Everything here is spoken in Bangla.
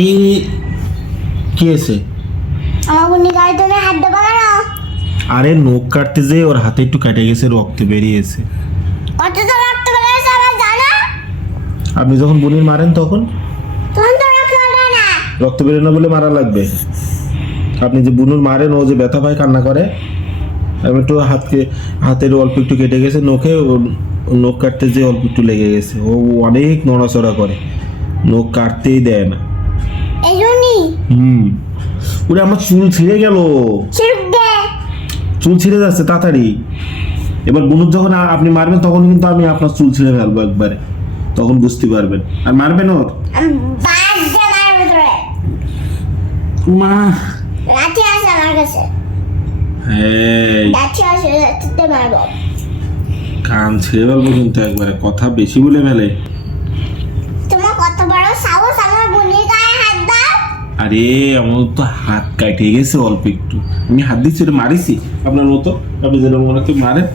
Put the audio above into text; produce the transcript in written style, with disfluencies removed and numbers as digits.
এই কি হয়েছে? আমার বুনি গায়ে তুমি হাত দেবো না। আরে নখ কাটতে যেয়ে ওর হাতে একটু কেটে গেছে, রক্ত বেরিয়েছে। কত তো রক্ত বেরিয়েছে আমার জানো? আপনি যখন বুনির মারেন তখন তখন তো রক্ত বেরোয় না। রক্ত বেরোয় না বলে মারা লাগবে? আপনি যে বুনুর মারেন, ও যে ব্যথা পায়, কান্না করে, আমি একটু হাতের অল্প একটু কেটে গেছে নখে, ওর নখ কাটতে যেয়ে অল্প একটু লেগে গেছে। ও অনেক নড়াচড়া করে, নখ কাটতেই দেয় না। এই জন্যই ওরে আমার চুল ছিঁড়ে গেল, চুপ দে। চুল ছিঁড়ে যাচ্ছে তাড়াতাড়ি। এবার বুনুর যখন আপনি মারবেন তখন কিন্তু আমি আপনার চুল ছিঁড়ে ফেলবো একবারে, তখন বুঝতে পারবেন। আর মারবেন ওর আমি বাদ দে মারবো তোরে। মা। লাঠি আছে আমার কাছে, হ্যাঁ, লাঠি আছে, লাঠিতে মারবো। কান ছিঁড়ে ফেলবো কিন্তু একবারে, কথা বেশি বলে ফেলে। তোমার কত বড় সাহস আমার বুনির গায়ে হাত দাও? আরে আমার তো হাত কাটে গেছে অল্প একটু, আমি হাত দিচ্ছি, ওটা মারিছি আপনার মতো, আপনি যেরকম ওনাকে মারেন